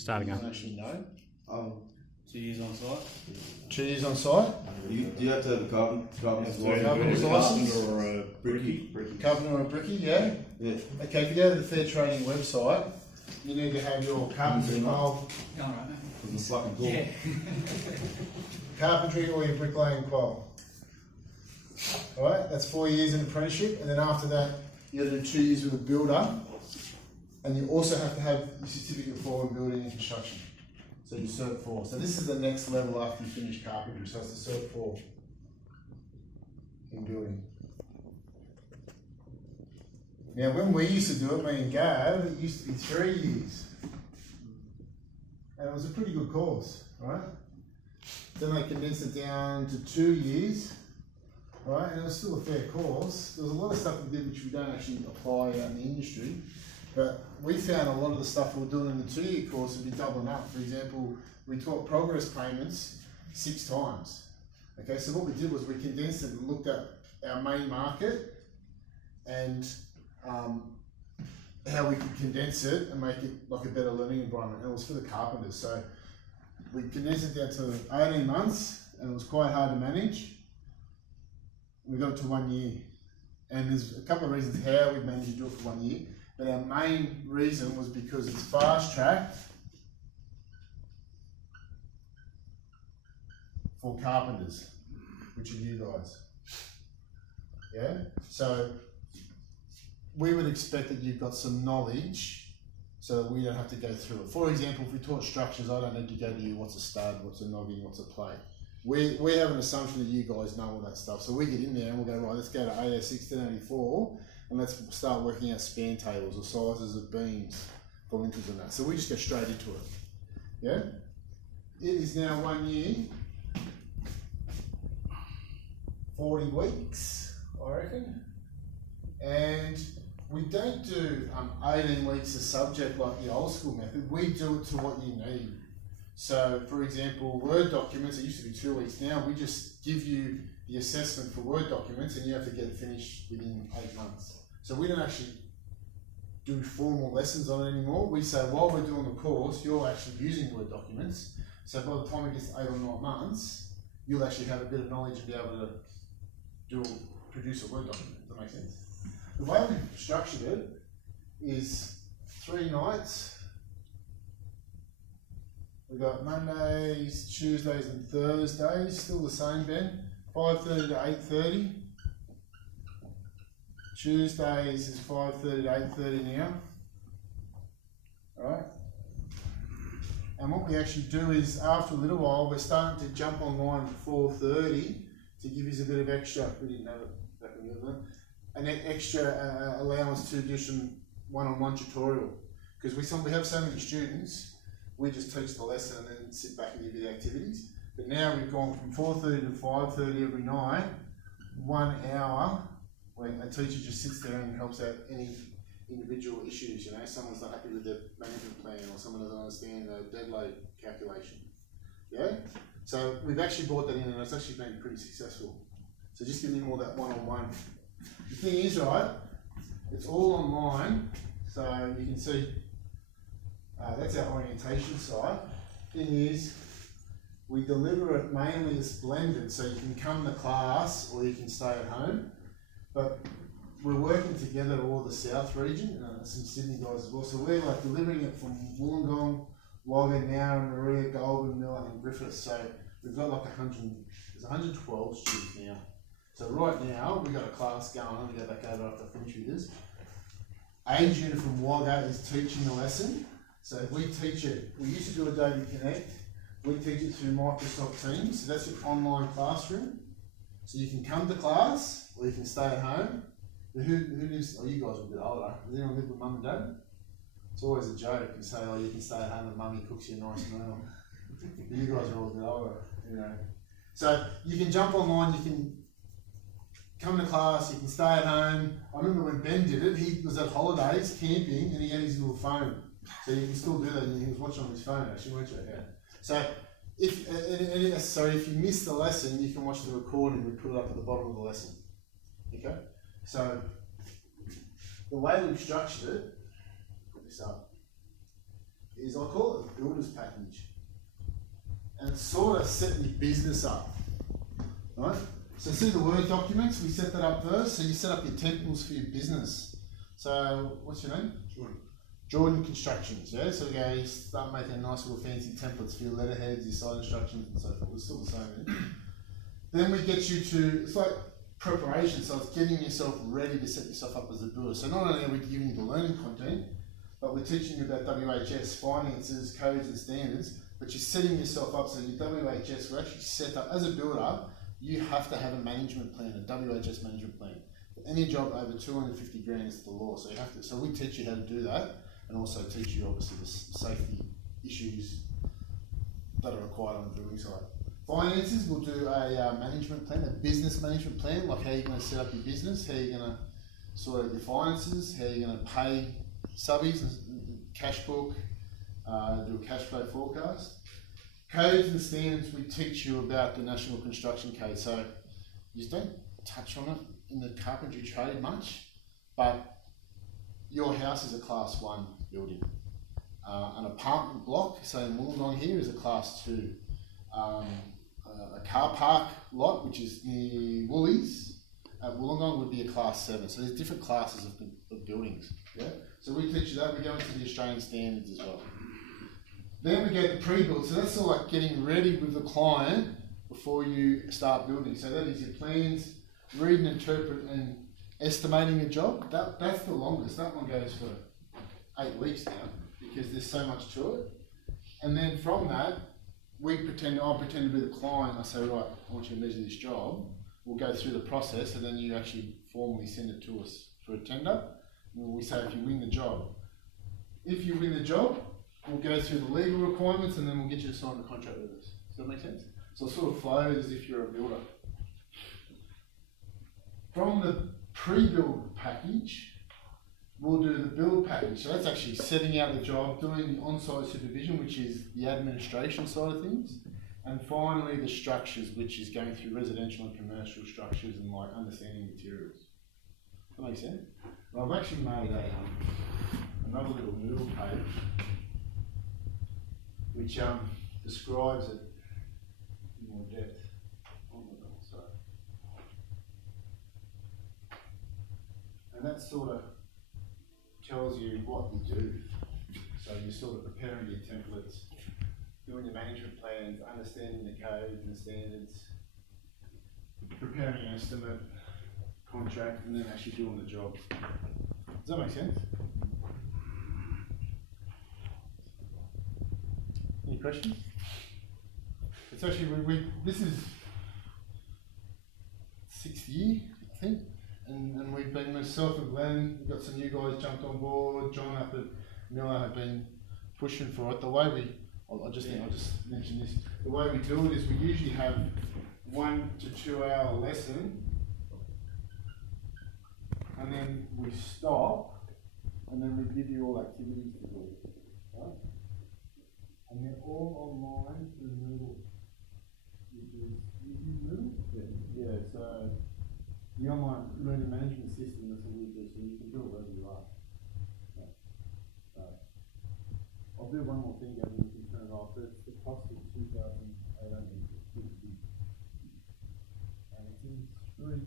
Start I don't again. actually know. 2 years on site. 2 years on site. Do you have to have a carpenter's Carpenter's license? license? Or a brickie? Carpenter or a brickie, yeah. Yeah. Okay, if you go to the Fair Trading website, you need to have your carpentry qual, Going right now. From the fucking door. Yeah. carpentry or your bricklaying qual. Alright, that's 4 years in apprenticeship, and then after that, you got to do 2 years with a builder, and you also have to have your certificate 4 in building and construction. So your Cert 4. So this is the next level after you finish carpentry, so it's the Cert 4 in building. Now when we used to do it, me and Gav, it used to be 3 years. And it was a pretty good course, right? Then they condensed it down to 2 years, right? And it was still a fair course. There was a lot of stuff we did which we don't actually apply out in the industry. But we found a lot of the stuff we were doing in the 2 year course would be doubling up. For example, we taught progress payments 6 times. Okay, so what we did was we condensed it and looked at our main market and how we could condense it and make it like a better learning environment. And it was for the carpenters. So we condensed it down to 18 months and it was quite hard to manage. We got it to 1 year. And there's a couple of reasons how we managed to do it for 1 year. But our main reason was because it's fast tracked for carpenters, which are you guys. Yeah? So we would expect that you've got some knowledge so that we don't have to go through it. For example, if we taught structures, I don't need to go to you, what's a stud, what's a noggin, what's a plate. We have an assumption that you guys know all that stuff. So we get in there and we'll go, right, let's go to AS 1684 and let's start working out span tables or sizes of beams for lintels and that. So we just go straight into it. Yeah? It is now 1 year, 40 weeks, I reckon. And we don't do 18 weeks a subject like the old school method. We do it to what you need. So, for example, Word documents, it used to be 2 weeks. Now we just give you the assessment for Word documents and you have to get it finished within 8 months. So we don't actually do formal lessons on it anymore. We say while we're doing the course, you're actually using Word documents. So by the time it gets to 8 or 9 months, you'll actually have a bit of knowledge and be able to produce a Word document. Does that make sense? The way we've structured it is 3 nights. We've got Mondays, Tuesdays and Thursdays, still the same, Ben. 5:30 to 8:30. Tuesdays is 5:30 to 8:30 now. Alright? And what we actually do is, after a little while, we're starting to jump online at 4:30 to give you a bit of extra, we didn't have it back when you were there, an extra allowance to do some one-on-one tutorial. Because we have so many students, we just teach the lesson and then sit back and give you the activities. But now we've gone from 4:30 to 5:30 every night, 1 hour, where a teacher just sits there and helps out any individual issues. You know, someone's not happy with their management plan or someone doesn't understand the dead load calculation. Yeah? So we've actually brought that in and it's actually been pretty successful. So just giving them all that one-on-one. The thing is, right, it's all online, so you can see that's our orientation site. Thing is, we deliver it mainly as blended, so you can come to class or you can stay at home. But we're working together all the South region, some Sydney guys as well. So we're like delivering it from Wollongong, Wagga, Nowra, Maria, Goulburn, Miller and Griffith. So we've got like 112 students now. So right now, we've got a class going on. We go back over after I finish with this. Adrian from Wagga is teaching the lesson. So if we teach it, we used to do Adobe Connect. We teach it through Microsoft Teams. So that's an online classroom. So you can come to class or you can stay at home. Who lives, oh, you guys are a bit older. Does anyone live with mum and dad? It's always a joke. You say, oh, you can stay at home and mummy cooks you a nice meal. You guys are all a bit older, you know. So you can jump online, you can come to class, you can stay at home. I remember when Ben did it, he was at holidays, camping, and he had his little phone. So you can still do that, and he was watching on his phone actually, weren't you? Yeah. So if you miss the lesson, you can watch the recording, we put it up at the bottom of the lesson. Okay? So the way we've structured it, put this up, is I call it a builder's package. And it's sort of setting your business up, right? So see the Word documents, we set that up first. So you set up your templates for your business. So what's your name? Jordan Constructions, yeah? So you start making nice little fancy templates for your letterheads, your site instructions and so forth. It's still the same, eh? Then we get you to, it's like preparation, so it's getting yourself ready to set yourself up as a builder. So not only are we giving you the learning content, but we're teaching you about WHS, finances, codes and standards, but you're setting yourself up so your WHS, we're actually set up, as a builder, you have to have a management plan, a WHS management plan. For any job over 250 grand is the law, so you have to, so we teach you how to do that, and also teach you obviously the safety issues that are required on the building site. Finances, we'll do a management plan, a business management plan, like how you're going to set up your business, how you're going to sort out your finances, how you're going to pay subbies, cash book, do a cash flow forecast. Codes and standards, we teach you about the National Construction Code, so you don't touch on it in the carpentry trade much, but your house is a class 1 building. An apartment block, so in Wollongong here, is a class 2. A car park lot, which is near Woolies, at Wollongong would be a class 7. So there's different classes of buildings. Yeah? So we teach you that, we go into the Australian standards as well. Then we go to pre-build, so that's sort of like getting ready with the client before you start building. So that is your plans, read and interpret and estimating a job. That's the longest, that one goes for 8 weeks now, because there's so much to it. And then from that, I pretend to be the client. I say, right, I want you to measure this job. We'll go through the process, and then you actually formally send it to us for a tender. And we say if you win the job. If you win the job, we'll go through the legal requirements, and then we'll get you to sign the contract with us. Does that make sense? So it sort of flows as if you're a builder. From the pre-build package, we'll do the build package. So that's actually setting out the job, doing the on-site supervision, which is the administration side of things. And finally, the structures, which is going through residential and commercial structures and like understanding materials. Does that make sense? Well, I've actually made another little noodle page, which describes it in more depth on the site. And that sort of tells you what you do. So you're sort of preparing your templates, doing your management plans, understanding the codes and standards, preparing an estimate, contract, and then actually doing the job. Does that make sense? Any questions? It's actually, this is 6th year, I think. And we've been, myself and Glenn, we've got some new guys jumped on board. John up at Miller have been pushing for it. The way I'll just mention this. The way we do it is we usually have 1 to 2 hour lesson, and then we stop, and then we give you all activities to do. Right? And they're all online through Moodle. You use Moodle? Yeah, so the online learning management system, that's what we do, so you can do it wherever you are. Yeah. So, I'll do one more thing, Gavin, you can turn it off. The cost is $2,850. And it's in 3